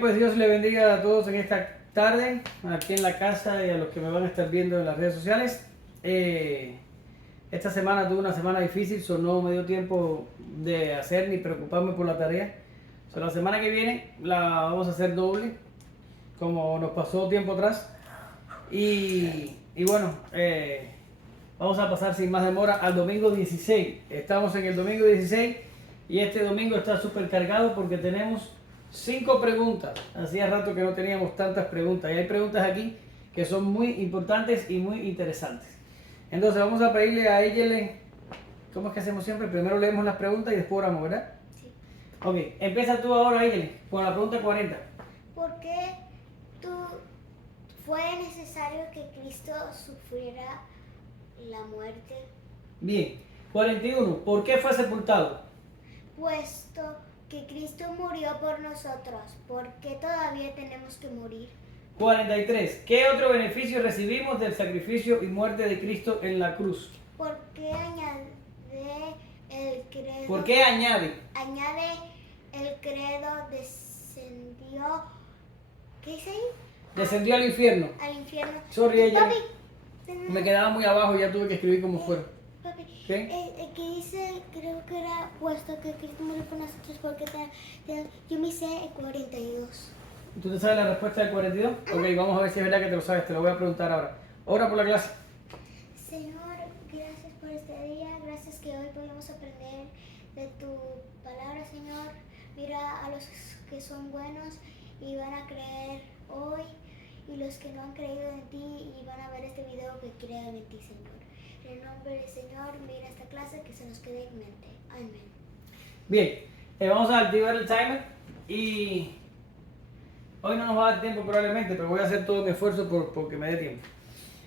pues Dios le bendiga a todos en esta tarde, aquí en la casa y a los que me van a estar viendo en las redes sociales. Esta semana tuve una semana difícil, no me dio tiempo de hacer ni preocuparme por la tarea. La semana que viene la vamos a hacer doble, como nos pasó tiempo atrás. Y bueno, vamos a pasar sin más demora al domingo 16. Estamos en el domingo 16 y este domingo está súper cargado porque tenemos 5 preguntas. Hacía rato que no teníamos tantas preguntas y hay preguntas aquí que son muy importantes y muy interesantes. Entonces vamos a pedirle a ella, ¿cómo es que hacemos siempre? Primero leemos las preguntas y después oramos, ¿verdad? Sí. Ok, empieza tú ahora, ella, con la pregunta 40. ¿Por qué fue necesario que Cristo sufriera la muerte? Bien, 41. ¿Por qué fue sepultado? Puesto que Cristo murió por nosotros, ¿por qué todavía tenemos que morir? 43. ¿Qué otro beneficio recibimos del sacrificio y muerte de Cristo en la cruz? ¿Por qué añade el credo? ¿Por qué añade? Añade el credo descendió. ¿Qué dice ahí? Descendió al infierno. Al infierno. Sorry, ella. Papi, Me quedaba muy abajo y ya tuve que escribir como fuera. papi, ¿Qué? que dice, creo que era puesto que Cristo murió por nosotros porque yo me sé el 42. ¿Tú te sabes la respuesta del 42? Ok, vamos a ver si es verdad que te lo sabes. Te lo voy a preguntar ahora. Ora por la clase. Señor, gracias por este día, gracias que hoy podemos aprender de tu palabra, Señor. Mira a los que son buenos y van a creer hoy, y los que no han creído en ti y van a ver este video que crean en ti, Señor. En el nombre del Señor, mira esta clase que se nos quede en mente. Amén. Bien, vamos a activar el timer y hoy no nos va a dar tiempo probablemente, pero voy a hacer todo mi esfuerzo porque me dé tiempo.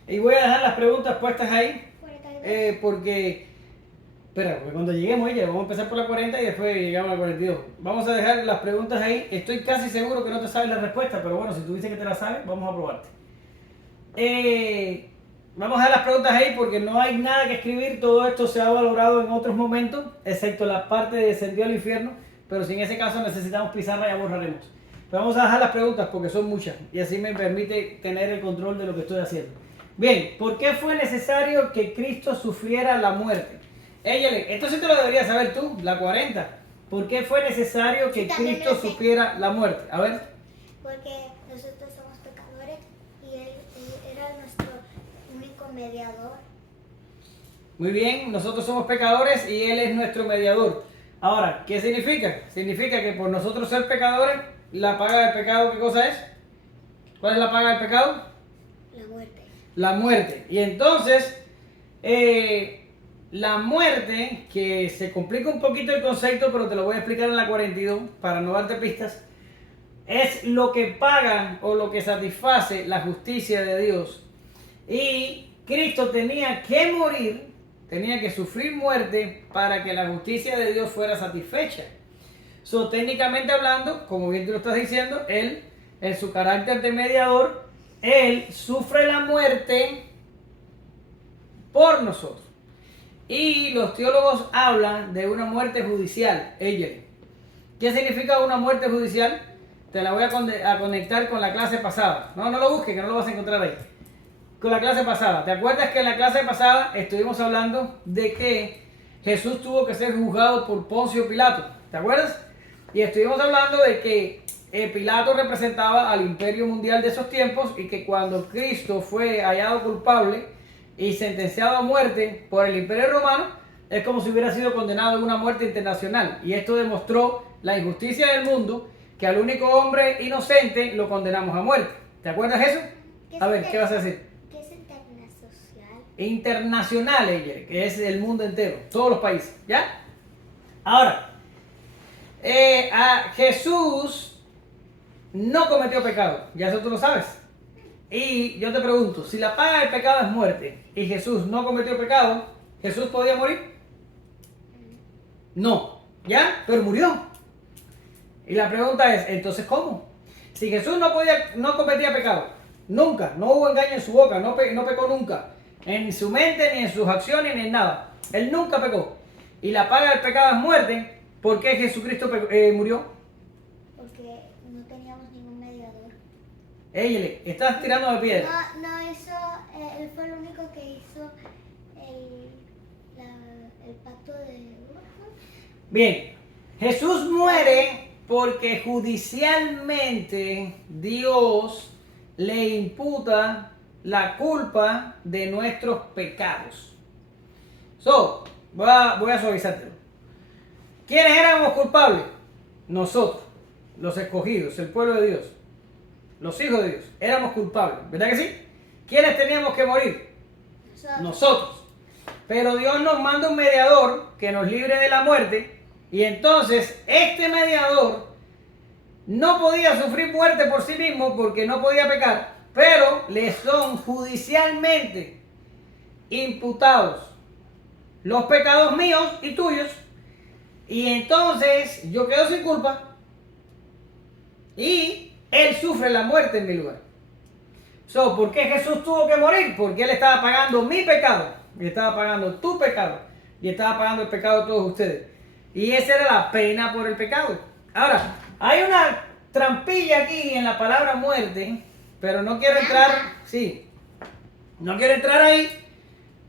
Y voy a dejar las preguntas puestas ahí 42. porque cuando lleguemos ella, vamos a empezar por la 40 y después llegamos a la 42. Vamos a dejar las preguntas ahí. Estoy casi seguro que no te sabes la respuesta, pero bueno, si tú dices que te la sabes, vamos a probarte. Vamos a dejar las preguntas ahí porque no hay nada que escribir. Todo esto se ha valorado en otros momentos, excepto la parte de descendió al infierno, pero si en ese caso necesitamos pizarra ya borraremos. Pero vamos a dejar las preguntas porque son muchas y así me permite tener el control de lo que estoy haciendo. Bien, ¿por qué fue necesario que Cristo sufriera la muerte? Esto sí te lo deberías saber tú, la 40. ¿Por qué fue necesario que Sí, también Cristo lo sé. sufriera la muerte? A ver. Porque nosotros somos pecadores y él era nuestro único mediador. Muy bien, nosotros somos pecadores y Él es nuestro mediador. Ahora, ¿qué significa? Significa que por nosotros ser pecadores, la paga del pecado, ¿qué cosa es? ¿Cuál es la paga del pecado? La muerte. La muerte. Y entonces, la muerte, que se complica un poquito el concepto, pero te lo voy a explicar en la 42 para no darte pistas, es lo que paga o lo que satisface la justicia de Dios. Y Cristo tenía que morir, tenía que sufrir muerte para que la justicia de Dios fuera satisfecha. Técnicamente hablando, como bien tú lo estás diciendo, Él, en su carácter de mediador, Él sufre la muerte por nosotros. Y los teólogos hablan de una muerte judicial. ¿Qué significa una muerte judicial? Te la voy a conectar con la clase pasada. No lo busques, que no lo vas a encontrar ahí. Con la clase pasada. ¿Te acuerdas que en la clase pasada estuvimos hablando de que Jesús tuvo que ser juzgado por Poncio Pilato? ¿Te acuerdas? Y estuvimos hablando de que Pilato representaba al imperio mundial de esos tiempos y que cuando Cristo fue hallado culpable y sentenciado a muerte por el imperio romano, es como si hubiera sido condenado a una muerte internacional. Y esto demostró la injusticia del mundo, que al único hombre inocente lo condenamos a muerte. ¿Te acuerdas de eso? A ver, ¿qué vas a decir? ¿Qué es internacional? Internacional, que es el mundo entero, todos los países, ¿ya? Ahora, a Jesús no cometió pecado, ya eso tú lo sabes. Y yo te pregunto, si la paga del pecado es muerte y Jesús no cometió pecado, ¿Jesús podía morir? No, ¿ya? Pero murió. Y la pregunta es, entonces, ¿cómo? Si Jesús no cometía pecado, nunca, no hubo engaño en su boca, no pecó nunca, en su mente, ni en sus acciones, ni en nada. Él nunca pecó. Y la paga del pecado es muerte. ¿Por qué Jesucristo murió? Porque no teníamos ningún Él, estás tirando de piedra. No hizo, él fue el único que hizo el pacto de... Bien, Jesús muere porque judicialmente Dios le imputa la culpa de nuestros pecados. Voy a suavizártelo. ¿Quiénes éramos culpables? Nosotros, los escogidos, el pueblo de Dios, los hijos de Dios, éramos culpables, ¿verdad que sí? ¿Quiénes teníamos que morir? Nosotros. Pero Dios nos manda un mediador que nos libre de la muerte, y entonces este mediador no podía sufrir muerte por sí mismo porque no podía pecar, pero le son judicialmente imputados los pecados míos y tuyos, y entonces yo quedo sin culpa y él sufre la muerte en mi lugar. ¿Por qué Jesús tuvo que morir? Porque él estaba pagando mi pecado, y estaba pagando tu pecado, y estaba pagando el pecado de todos ustedes. Y esa era la pena por el pecado. Ahora, hay una trampilla aquí en la palabra muerte, pero no quiero entrar, no quiero entrar ahí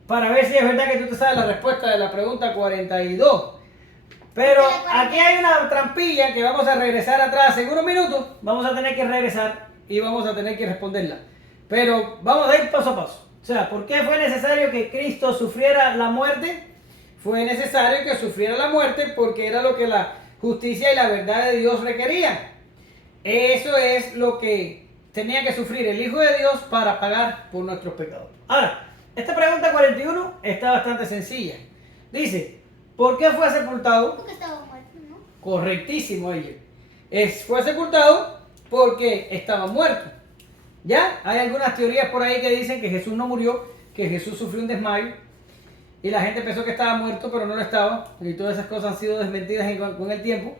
para ver si es verdad que tú te sabes la respuesta de la pregunta 42. Pero aquí hay una trampilla que vamos a regresar atrás en unos minutos. Vamos a tener que regresar y vamos a tener que responderla. Pero vamos a ir paso a paso. O sea, ¿por qué fue necesario que Cristo sufriera la muerte? Fue necesario que sufriera la muerte porque era lo que la justicia y la verdad de Dios requerían. Eso es lo que tenía que sufrir el Hijo de Dios para pagar por nuestros pecados. Ahora, esta pregunta 41 está bastante sencilla. Dice, ¿por qué fue sepultado? Porque estaba muerto, ¿no? Correctísimo, ella. Fue sepultado porque estaba muerto. ¿Ya? Hay algunas teorías por ahí que dicen que Jesús no murió, que Jesús sufrió un desmayo y la gente pensó que estaba muerto, pero no lo estaba. Y todas esas cosas han sido desmentidas con el tiempo.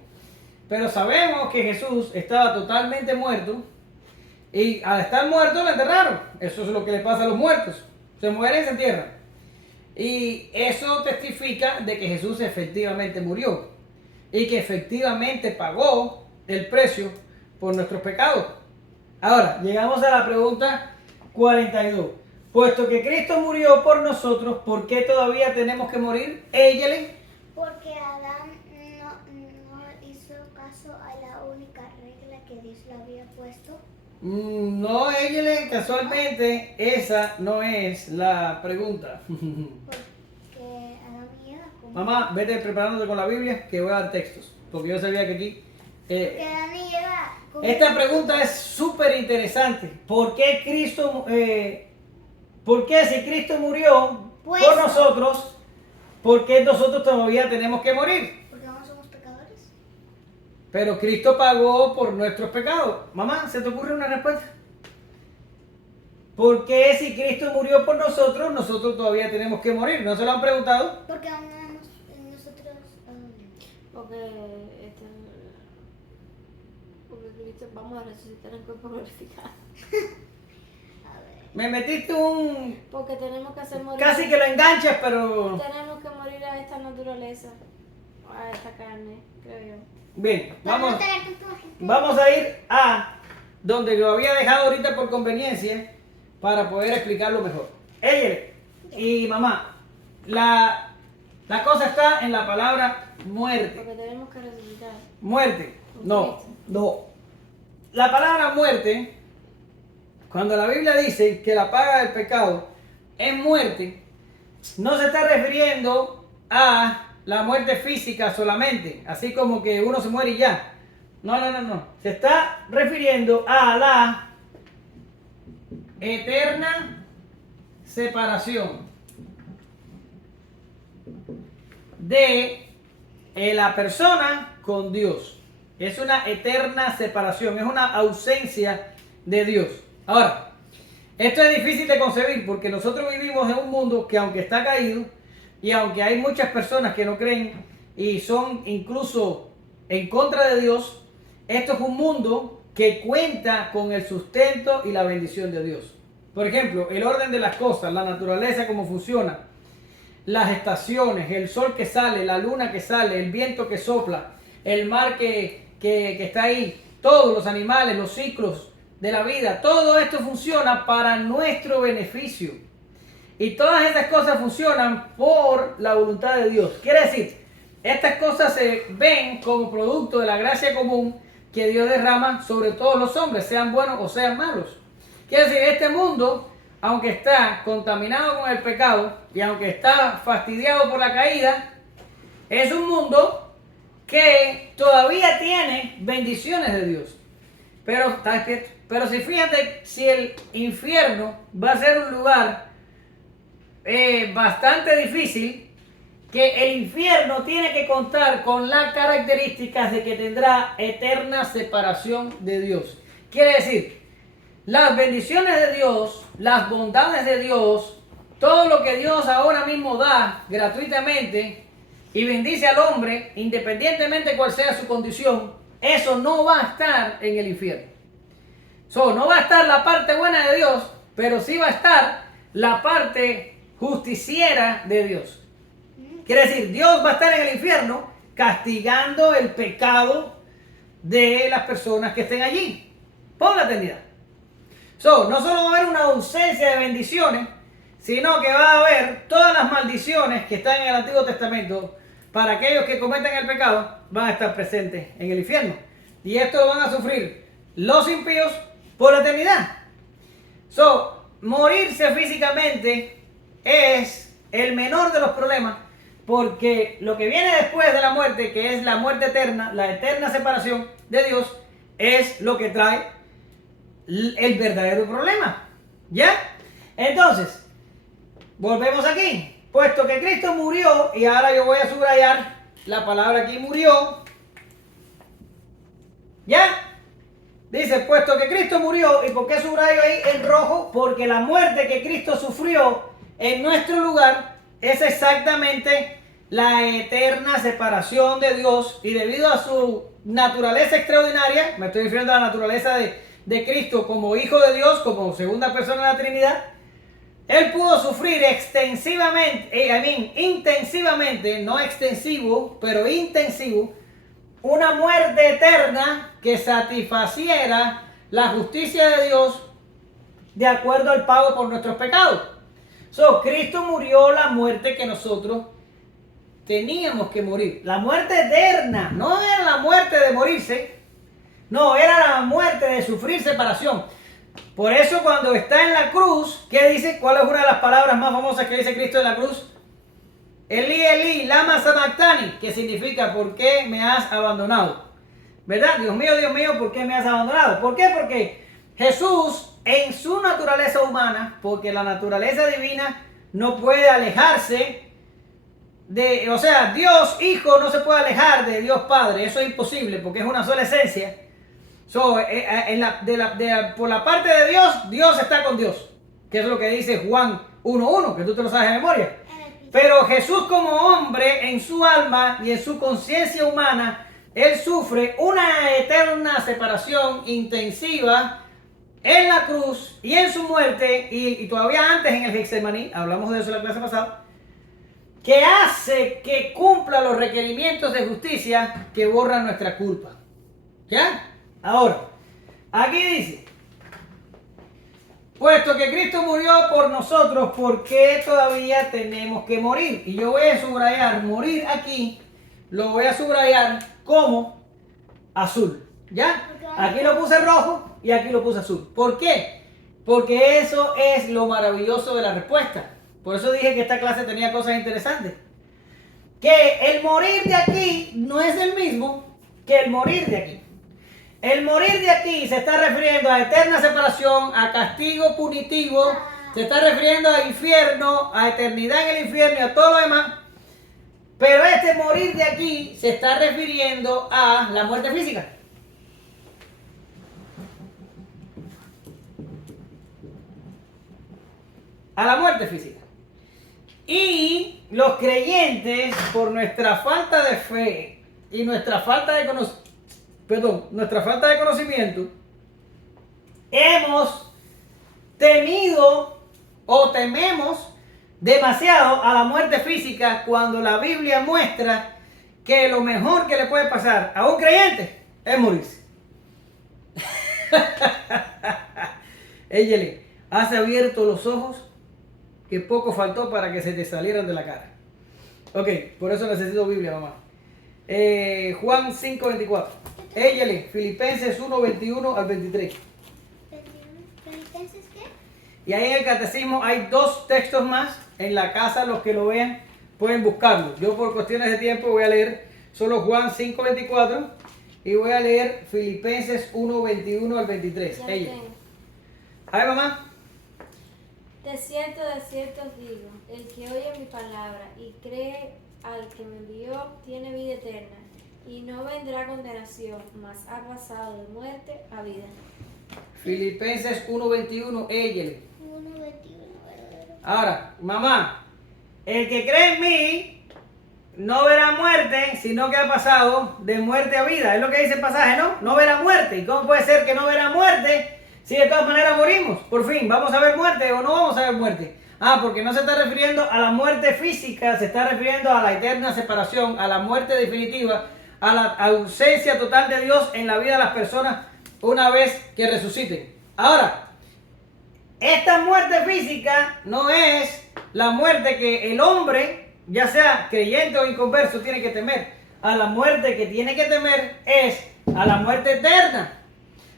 Pero sabemos que Jesús estaba totalmente muerto y al estar muerto lo enterraron. Eso es lo que le pasa a los muertos. Se mueren y se entierran. Y eso testifica de que Jesús efectivamente murió y que efectivamente pagó el precio por nuestros pecados. Ahora, llegamos a la pregunta 42. Puesto que Cristo murió por nosotros, ¿por qué todavía tenemos que morir? Éyele. Porque Adán no hizo caso a la única regla que Dios le había puesto. No, Éyele, casualmente esa no es la pregunta. Porque Adán y Eva... Mamá, vete preparándote con la Biblia que voy a dar textos. Porque yo sabía que aquí... porque Adán y Eva... Esta pregunta es súper interesante. ¿Por qué Cristo... ¿Por qué si Cristo murió por nosotros, por qué nosotros todavía tenemos que morir? Porque no somos pecadores. Pero Cristo pagó por nuestros pecados. Mamá, ¿se te ocurre una respuesta? ¿Por qué si Cristo murió por nosotros, nosotros todavía tenemos que morir? ¿No se lo han preguntado? Porque aún nosotros... porque Cristo vamos a resucitar en cuerpo glorificado. Me metiste un... Porque tenemos que hacer morir. Casi que lo enganchas, pero... Tenemos que morir a esta naturaleza, a esta carne, creo yo. Bien, vamos a ir a donde lo había dejado ahorita por conveniencia para poder explicarlo mejor. Ella y mamá, la cosa está en la palabra muerte. Porque tenemos que resucitar. Muerte. No. La palabra muerte, cuando la Biblia dice que la paga del pecado es muerte, no se está refiriendo a la muerte física solamente, así como que uno se muere y ya. No. Se está refiriendo a la eterna separación de la persona con Dios. Es una eterna separación, es una ausencia de Dios. Ahora, esto es difícil de concebir porque nosotros vivimos en un mundo que aunque está caído y aunque hay muchas personas que no creen y son incluso en contra de Dios, esto es un mundo que cuenta con el sustento y la bendición de Dios. Por ejemplo, el orden de las cosas, la naturaleza, cómo funciona, las estaciones, el sol que sale, la luna que sale, el viento que sopla, el mar que está ahí, todos los animales, los ciclos, de la vida, todo esto funciona para nuestro beneficio. Y todas estas cosas funcionan por la voluntad de Dios. Quiere decir, estas cosas se ven como producto de la gracia común que Dios derrama sobre todos los hombres, sean buenos o sean malos. Quiere decir, este mundo, aunque está contaminado con el pecado y aunque está fastidiado por la caída, es un mundo que todavía tiene bendiciones de Dios. Pero si fíjate, si el infierno va a ser un lugar bastante difícil, que el infierno tiene que contar con las características de que tendrá eterna separación de Dios. Quiere decir, las bendiciones de Dios, las bondades de Dios, todo lo que Dios ahora mismo da gratuitamente y bendice al hombre, independientemente de cuál sea su condición, eso no va a estar en el infierno. No va a estar la parte buena de Dios, pero sí va a estar la parte justiciera de Dios. Quiere decir, Dios va a estar en el infierno castigando el pecado de las personas que estén allí por la eternidad. No solo va a haber una ausencia de bendiciones, sino que va a haber todas las maldiciones que están en el Antiguo Testamento para aquellos que cometen el pecado, van a estar presentes en el infierno. Y esto lo van a sufrir los impíos por la eternidad. Morirse físicamente es el menor de los problemas, porque lo que viene después de la muerte, que es la muerte eterna, la eterna separación de Dios, es lo que trae el verdadero problema. ¿Ya? Entonces, volvemos aquí. Puesto que Cristo murió, y ahora yo voy a subrayar la palabra aquí, murió. ¿Ya? Dice, puesto que Cristo murió, ¿y por qué subrayo ahí en rojo? Porque la muerte que Cristo sufrió en nuestro lugar es exactamente la eterna separación de Dios, y debido a su naturaleza extraordinaria, me estoy refiriendo a la naturaleza de Cristo como Hijo de Dios, como segunda persona de la Trinidad, Él pudo sufrir intensivamente, no extensivo, pero intensivo, una muerte eterna que satisfaciera la justicia de Dios de acuerdo al pago por nuestros pecados. Cristo murió la muerte que nosotros teníamos que morir. La muerte eterna, no era la muerte de morirse, no, era la muerte de sufrir separación. Por eso cuando está en la cruz, ¿qué dice? ¿Cuál es una de las palabras más famosas que dice Cristo en la cruz? Eli, Eli, lama sabactani, que significa, ¿por qué me has abandonado? ¿Verdad? Dios mío, ¿por qué me has abandonado? ¿Por qué? Porque Jesús, en su naturaleza humana, porque la naturaleza divina no puede alejarse Dios Hijo no se puede alejar de Dios Padre, eso es imposible porque es una sola esencia. Por la parte de Dios, Dios está con Dios, que es lo que dice Juan 1:1, que tú te lo sabes de memoria. Pero Jesús como hombre, en su alma y en su conciencia humana, Él sufre una eterna separación intensiva en la cruz y en su muerte, y todavía antes en el Getsemaní, hablamos de eso en la clase pasada, que hace que cumpla los requerimientos de justicia que borran nuestra culpa. ¿Ya? Ahora, aquí dice, puesto que Cristo murió por nosotros, ¿por qué todavía tenemos que morir? Y yo voy a subrayar, morir aquí, lo voy a subrayar como azul. ¿Ya? Aquí lo puse rojo y aquí lo puse azul. ¿Por qué? Porque eso es lo maravilloso de la respuesta. Por eso dije que esta clase tenía cosas interesantes. Que el morir de aquí no es el mismo que el morir de aquí. El morir de aquí se está refiriendo a eterna separación, a castigo punitivo, se está refiriendo a infierno, a eternidad en el infierno y a todo lo demás. Pero este morir de aquí se está refiriendo a la muerte física. A la muerte física. Y los creyentes, por nuestra falta de fe y nuestra falta de conocimiento, hemos temido o tememos demasiado a la muerte física, cuando la Biblia muestra que lo mejor que le puede pasar a un creyente es morirse. Eyeli, has abierto los ojos que poco faltó para que se te salieran de la cara. Ok, por eso necesito Biblia, mamá. Juan 5:24. Eyeli, Filipenses 1:21 al 23. ¿Filipenses qué? Y ahí en el catecismo hay 2 textos más. En la casa, los que lo vean pueden buscarlo. Yo por cuestiones de tiempo voy a leer solo Juan 5:24 y voy a leer Filipenses 1:21 al 23. Ya lo Ella. tengo. A ver, mamá. De cierto os digo, el que oye mi palabra y cree al que me envió tiene vida eterna y no vendrá condenación, mas ha pasado de muerte a vida. Filipenses 1:21. Ella. 1:21, verdadero. Ahora, mamá, el que cree en mí no verá muerte, sino que ha pasado de muerte a vida. Es lo que dice el pasaje, ¿no? No verá muerte. ¿Y cómo puede ser que no verá muerte si de todas maneras morimos? Por fin, ¿vamos a ver muerte o no vamos a ver muerte? Ah, porque no se está refiriendo a la muerte física, se está refiriendo a la eterna separación, a la muerte definitiva, a la ausencia total de Dios en la vida de las personas una vez que resuciten. Ahora, esta muerte física no es la muerte que el hombre, ya sea creyente o inconverso, tiene que temer. A la muerte que tiene que temer es a la muerte eterna.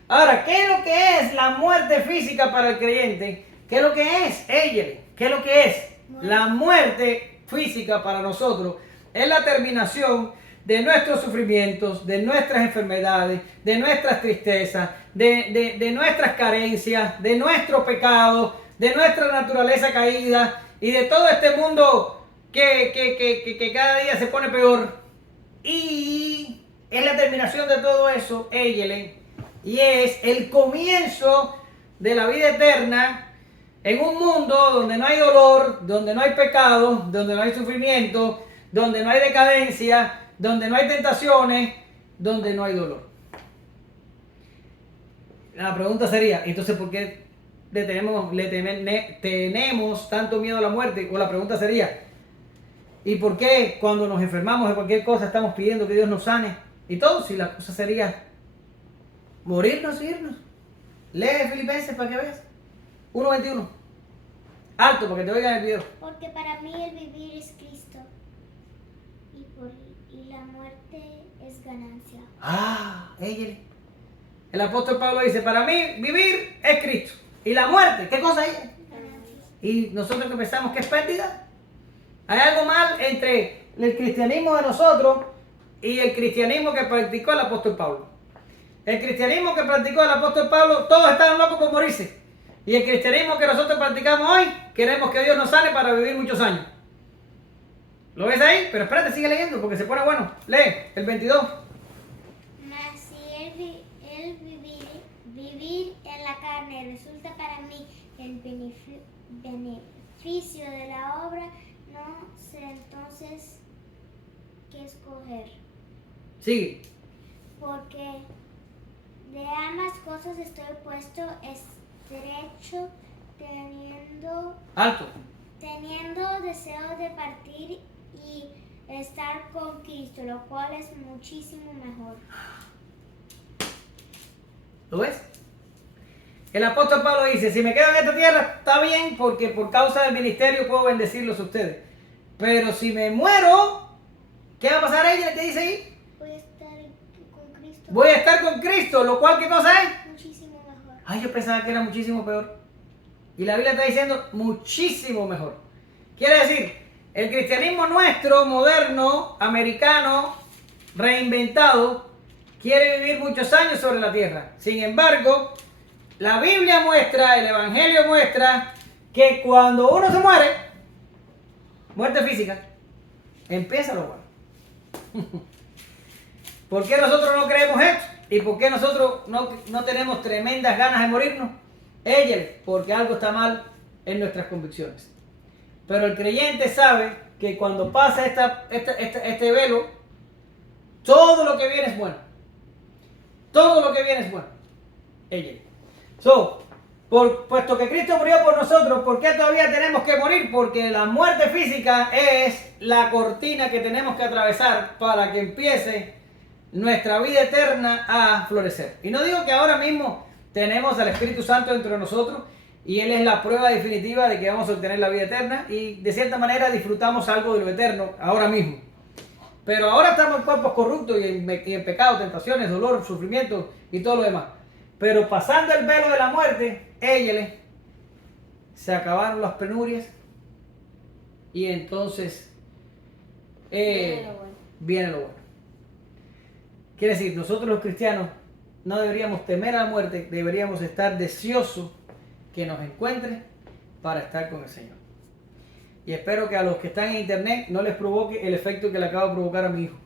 Ahora, ¿qué es lo que es la muerte física para el creyente? ¿Qué es lo que es? Ella, ¿qué es lo que es? La muerte física para nosotros es la terminación de nuestros sufrimientos, de nuestras enfermedades, de nuestras tristezas, de nuestras carencias, de nuestro pecado, de nuestra naturaleza caída y de todo este mundo que cada día se pone peor. Y es la terminación de todo eso, Eyele, y es el comienzo de la vida eterna en un mundo donde no hay dolor, donde no hay pecado, donde no hay sufrimiento, donde no hay decadencia, donde no hay tentaciones, donde no hay dolor. La pregunta sería, entonces, ¿por qué tenemos tanto miedo a la muerte? O la pregunta sería, ¿y por qué cuando nos enfermamos de cualquier cosa estamos pidiendo que Dios nos sane? Y todo, si la cosa sería morirnos y irnos. Lee Filipenses para que veas. 1:21. Alto, para que te oigan el video. Porque para mí el vivir es Cristo y la muerte es ganancia. Ella. El apóstol Pablo dice, para mí vivir es Cristo. ¿Y la muerte? ¿Qué cosa es? Ganancia. ¿Y nosotros que pensamos que es pérdida? Hay algo mal entre el cristianismo de nosotros y el cristianismo que practicó el apóstol Pablo. El cristianismo que practicó el apóstol Pablo, todos estaban locos por morirse. Y el cristianismo que nosotros practicamos hoy, queremos que Dios nos sane para vivir muchos años. ¿Lo ves ahí? Pero espérate, sigue leyendo porque se pone bueno. Lee el 22. Mas si el vivir en la carne resulta para mí el beneficio de la obra, no sé entonces qué escoger. Sigue. Porque de ambas cosas estoy puesto estrecho, Alto. teniendo deseo de partir y estar con Cristo, lo cual es muchísimo mejor. ¿Lo ves? El apóstol Pablo dice, si me quedo en esta tierra, está bien, porque por causa del ministerio puedo bendecirlos a ustedes. Pero si me muero, ¿qué va a pasar a ella? ¿Qué dice ahí? Voy a estar con Cristo. Voy a estar con Cristo, lo cual, ¿qué cosa es? Muchísimo mejor. Ay, yo pensaba que era muchísimo peor. Y la Biblia está diciendo muchísimo mejor. Quiere decir, el cristianismo nuestro, moderno, americano, reinventado, quiere vivir muchos años sobre la tierra. Sin embargo, la Biblia muestra, el Evangelio muestra que cuando uno se muere, muerte física, empieza lo bueno. ¿Por qué nosotros no creemos esto? ¿Y por qué nosotros no tenemos tremendas ganas de morirnos? Ella, porque algo está mal en nuestras convicciones. Pero el creyente sabe que cuando pasa este velo, todo lo que viene es bueno. Todo lo que viene es bueno. Ella. Puesto que Cristo murió por nosotros, ¿por qué todavía tenemos que morir? Porque la muerte física es la cortina que tenemos que atravesar para que empiece nuestra vida eterna a florecer. Y no digo que ahora mismo tenemos al Espíritu Santo dentro de nosotros y Él es la prueba definitiva de que vamos a obtener la vida eterna y de cierta manera disfrutamos algo de lo eterno ahora mismo. Pero ahora estamos en cuerpos corruptos y en pecado, tentaciones, dolor, sufrimiento y todo lo demás. Pero pasando el velo de la muerte, se acabaron las penurias y entonces viene lo bueno. Quiere decir, nosotros los cristianos no deberíamos temer a la muerte, deberíamos estar deseosos que nos encuentre para estar con el Señor. Y espero que a los que están en internet no les provoque el efecto que le acabo de provocar a mi hijo.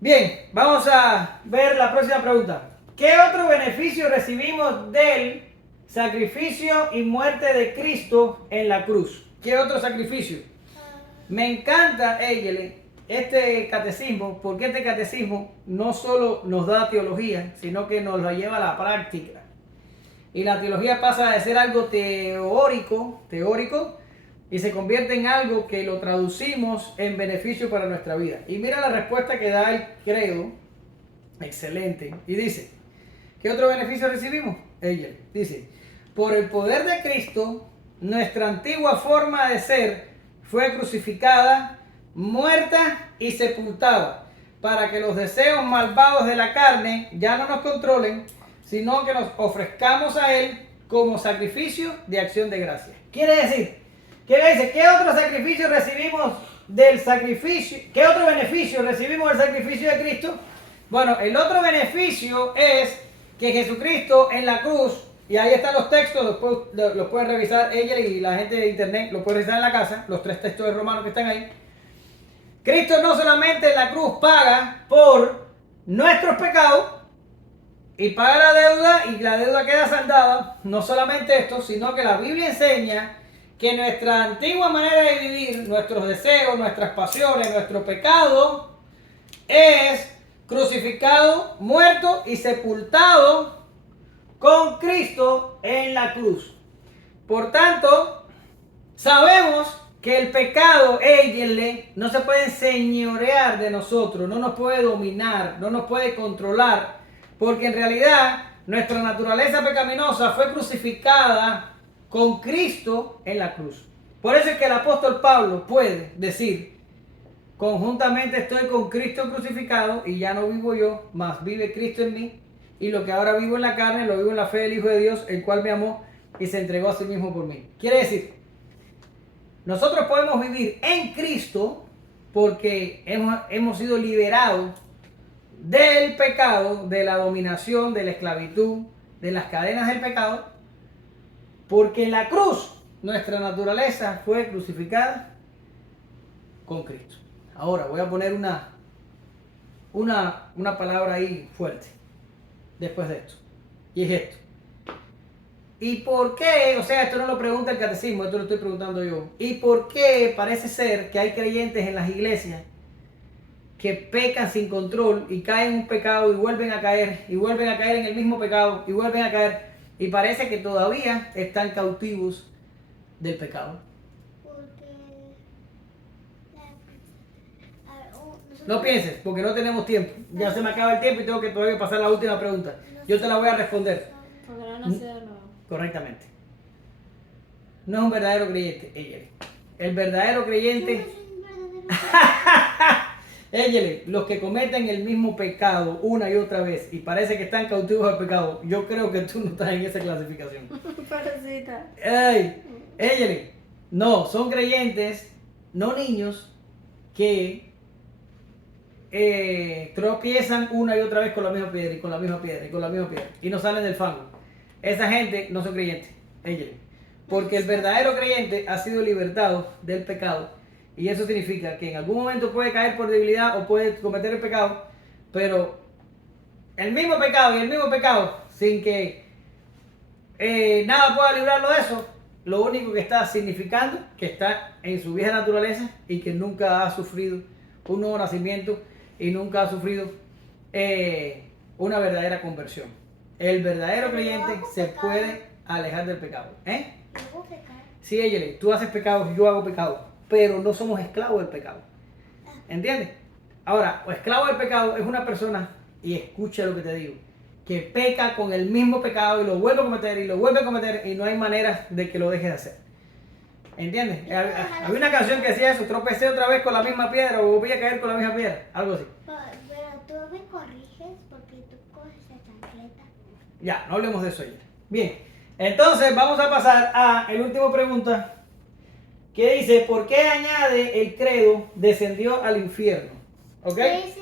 Bien, vamos a ver la próxima pregunta. ¿Qué otro beneficio recibimos del sacrificio y muerte de Cristo en la cruz? ¿Qué otro sacrificio? Me encanta, este catecismo, porque este catecismo no solo nos da teología, sino que nos la lleva a la práctica. Y la teología pasa de ser algo teórico, y se convierte en algo que lo traducimos en beneficio para nuestra vida. Y mira la respuesta que da el credo, excelente, y dice, ¿qué otro beneficio recibimos? Dice, por el poder de Cristo, nuestra antigua forma de ser fue crucificada, muerta y sepultada, para que los deseos malvados de la carne ya no nos controlen, sino que nos ofrezcamos a Él como sacrificio de acción de gracia. Quiere decir, ¿qué otro sacrificio recibimos del sacrificio? ¿Qué otro beneficio recibimos del sacrificio de Cristo? Bueno, el otro beneficio es que Jesucristo en la cruz, y ahí están los textos, los pueden revisar ella y la gente de internet, los pueden revisar en la casa, los 3 textos de Romanos que están ahí. Cristo no solamente en la cruz paga por nuestros pecados y paga la deuda y la deuda queda saldada, no solamente esto, sino que la Biblia enseña que nuestra antigua manera de vivir, nuestros deseos, nuestras pasiones, nuestro pecado, es crucificado, muerto y sepultado con Cristo en la cruz. Por tanto, sabemos que el pecado, no se puede enseñorear de nosotros, no nos puede dominar, no nos puede controlar, porque en realidad nuestra naturaleza pecaminosa fue crucificada con Cristo en la cruz. Por eso es que el apóstol Pablo puede decir, conjuntamente estoy con Cristo crucificado y ya no vivo yo, mas vive Cristo en mí, y lo que ahora vivo en la carne, lo vivo en la fe del Hijo de Dios, el cual me amó y se entregó a sí mismo por mí. Quiere decir, nosotros podemos vivir en Cristo porque hemos sido liberados del pecado, de la dominación, de la esclavitud, de las cadenas del pecado, porque en la cruz nuestra naturaleza fue crucificada con Cristo. Ahora voy a poner una palabra ahí fuerte después de esto, y es esto. ¿Y por qué? O sea, esto no lo pregunta el catecismo, esto lo estoy preguntando yo. ¿Y por qué parece ser que hay creyentes en las iglesias que pecan sin control y caen en un pecado y vuelven a caer en el mismo pecado y vuelven a caer y parece que todavía están cautivos del pecado? No pienses, porque no tenemos tiempo. Ya se me acaba el tiempo y tengo que todavía pasar la última pregunta. Yo te la voy a responder. Porque no nació de nuevo. Correctamente. No es un verdadero creyente, El verdadero creyente... los que cometen el mismo pecado una y otra vez y parece que están cautivos al pecado, yo creo que tú no estás en esa clasificación. Parecita. No, son creyentes, no niños, que tropiezan una y otra vez con la misma piedra y con la misma piedra y con la misma piedra y no salen del fango. Esa gente no son creyentes, porque el verdadero creyente ha sido libertado del pecado. Y eso significa que en algún momento puede caer por debilidad o puede cometer el pecado, pero el mismo pecado, sin que nada pueda librarlo de eso, lo único que está significando que está en su vieja naturaleza y que nunca ha sufrido un nuevo nacimiento y nunca ha sufrido una verdadera conversión. El verdadero creyente se puede alejar del pecado. Sí, tú haces pecados, yo hago pecados, pero no somos esclavos del pecado. ¿Entiendes? Ahora, esclavo del pecado es una persona, y escucha lo que te digo, que peca con el mismo pecado y lo vuelve a cometer y lo vuelve a cometer y no hay manera de que lo deje de hacer. ¿Entiendes? Había una canción que decía eso, tropecé otra vez con la misma piedra o voy a caer con la misma piedra, algo así. Pero tú me corriges porque tú coges la chancleta. Ya, no hablemos de eso ayer. Bien, entonces vamos a pasar a la última pregunta que dice, ¿por qué añade el credo descendió al infierno? ¿Ok? ¿Qué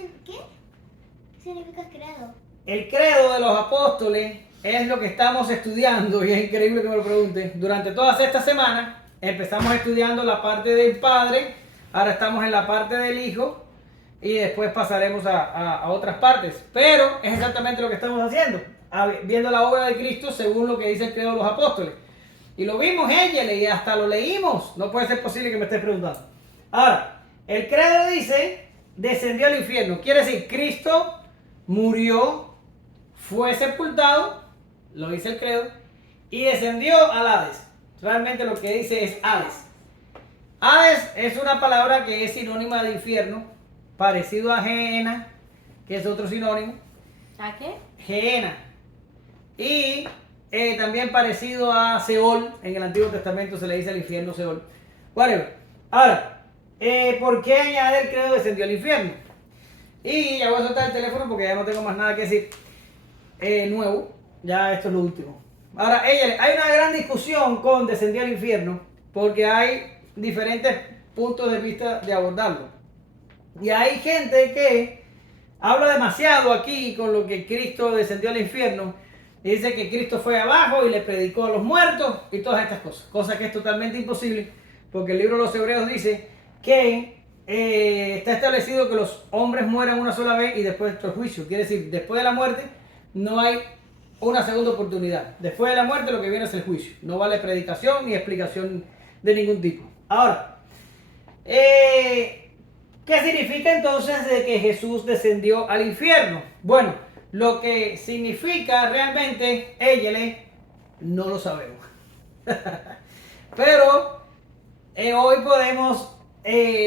significa credo? El credo de los apóstoles es lo que estamos estudiando y es increíble que me lo pregunten. Durante todas estas semanas empezamos estudiando la parte del Padre, ahora estamos en la parte del Hijo y después pasaremos a otras partes. Pero es exactamente lo que estamos haciendo, viendo la obra de Cristo según lo que dice el credo de los apóstoles. Y lo vimos en y hasta lo leímos. No puede ser posible que me estés preguntando. Ahora, el credo dice, descendió al infierno. Quiere decir, Cristo murió, fue sepultado, lo dice el credo, y descendió al Hades. Realmente lo que dice es Hades. Hades es una palabra que es sinónima de infierno, parecido a Gehenna, que es otro sinónimo. ¿A qué? Gehenna. Y también parecido a Seol, en el Antiguo Testamento se le dice al infierno Seol. Whatever. Ahora, ¿por qué añade el credo descendió al infierno? Y ya voy a soltar el teléfono porque ya no tengo más nada que decir nuevo. Ya esto es lo último. Ahora, hay una gran discusión con descendió al infierno porque hay diferentes puntos de vista de abordarlo. Y hay gente que habla demasiado aquí con lo que Cristo descendió al infierno. Y dice que Cristo fue abajo y le predicó a los muertos y todas estas cosas. Cosa que es totalmente imposible porque el libro de los Hebreos dice que está establecido que los hombres mueran una sola vez y después del juicio. Quiere decir, después de la muerte no hay una segunda oportunidad. Después de la muerte lo que viene es el juicio. No vale predicación ni explicación de ningún tipo. Ahora, ¿qué significa entonces de que Jesús descendió al infierno? Bueno, lo que significa realmente, no lo sabemos. Pero hoy podemos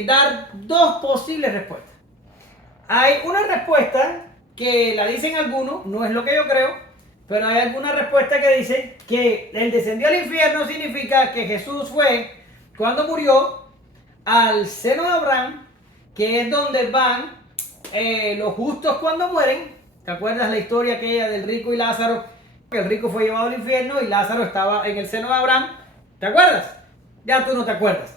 dar dos posibles respuestas. Hay una respuesta que la dicen algunos, no es lo que yo creo, pero hay alguna respuesta que dice que el descendió al infierno significa que Jesús fue, cuando murió, al seno de Abraham, que es donde van los justos cuando mueren. ¿Te acuerdas la historia aquella del rico y Lázaro? Que el rico fue llevado al infierno y Lázaro estaba en el seno de Abraham. ¿Te acuerdas? Ya tú no te acuerdas.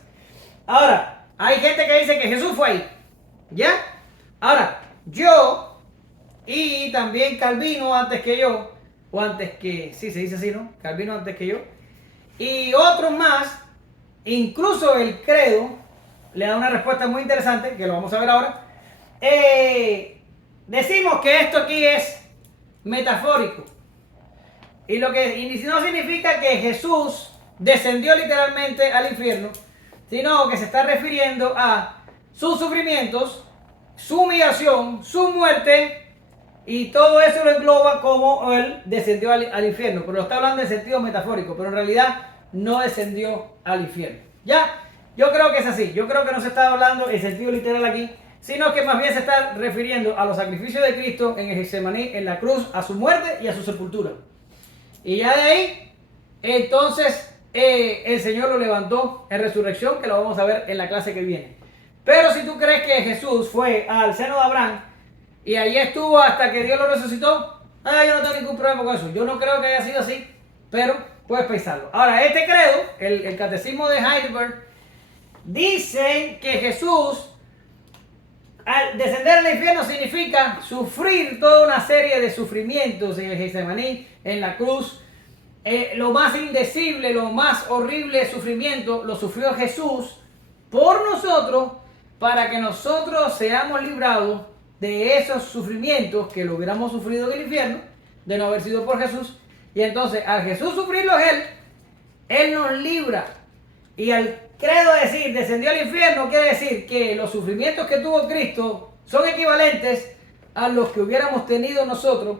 Ahora, hay gente que dice que Jesús fue ahí. ¿Ya? Ahora, yo y también Calvino antes que yo, o antes que, sí se dice así, ¿no? Calvino antes que yo, y otros más, incluso el credo, le da una respuesta muy interesante, que lo vamos a ver ahora. Decimos que esto aquí es metafórico. Y lo que no significa que Jesús descendió literalmente al infierno, sino que se está refiriendo a sus sufrimientos, su humillación, su muerte, y todo eso lo engloba como él descendió al infierno. Pero lo está hablando en sentido metafórico, pero en realidad no descendió al infierno. ¿Ya? Yo creo que es así. Yo creo que no se está hablando en sentido literal aquí, sino que más bien se está refiriendo a los sacrificios de Cristo en el Getsemaní, en la cruz, a su muerte y a su sepultura. Y ya de ahí, entonces, el Señor lo levantó en resurrección, que lo vamos a ver en la clase que viene. Pero si tú crees que Jesús fue al seno de Abraham y allí estuvo hasta que Dios lo resucitó, yo no tengo ningún problema con eso. Yo no creo que haya sido así, pero puedes pensarlo. Ahora, este credo, el catecismo de Heidelberg, dice que Jesús, al descender al infierno, significa sufrir toda una serie de sufrimientos en el Getsemaní, en la cruz. Lo más indecible, lo más horrible sufrimiento lo sufrió Jesús por nosotros, para que nosotros seamos librados de esos sufrimientos que lo hubiéramos sufrido en el infierno, de no haber sido por Jesús. Y entonces, al Jesús sufrirlos Él nos libra. Y al credo decir descendió al infierno, quiere decir que los sufrimientos que tuvo Cristo son equivalentes a los que hubiéramos tenido nosotros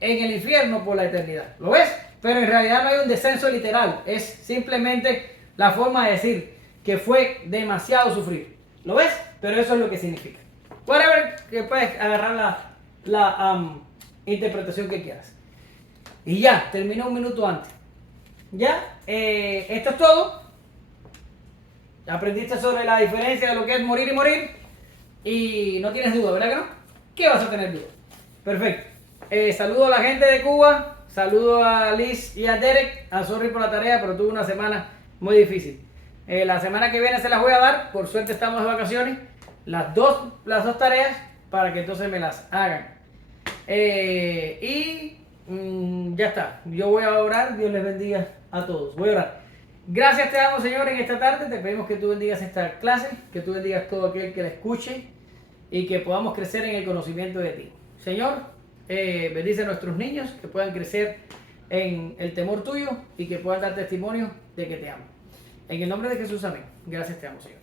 en el infierno por la eternidad. ¿Lo ves? Pero en realidad no hay un descenso literal. Es simplemente la forma de decir que fue demasiado sufrir. ¿Lo ves? Pero eso es lo que significa. Whatever, que puedes agarrar interpretación que quieras. Y ya, terminó un minuto antes. Ya, esto es todo. Aprendiste sobre la diferencia de lo que es morir y morir. Y no tienes duda, ¿verdad que no? ¿Qué vas a tener duda? Perfecto. Saludo a la gente de Cuba. Saludo a Liz y a Derek. Sorry por la tarea, pero tuve una semana muy difícil. La semana que viene se las voy a dar. Por suerte estamos de vacaciones. Las dos tareas para que entonces me las hagan. Ya está. Yo voy a orar. Dios les bendiga a todos. Voy a orar. Gracias te damos, Señor, en esta tarde. Te pedimos que tú bendigas esta clase, que tú bendigas todo aquel que la escuche y que podamos crecer en el conocimiento de ti. Señor, bendice a nuestros niños, que puedan crecer en el temor tuyo y que puedan dar testimonio de que te amo. En el nombre de Jesús, amén. Gracias te amo, Señor.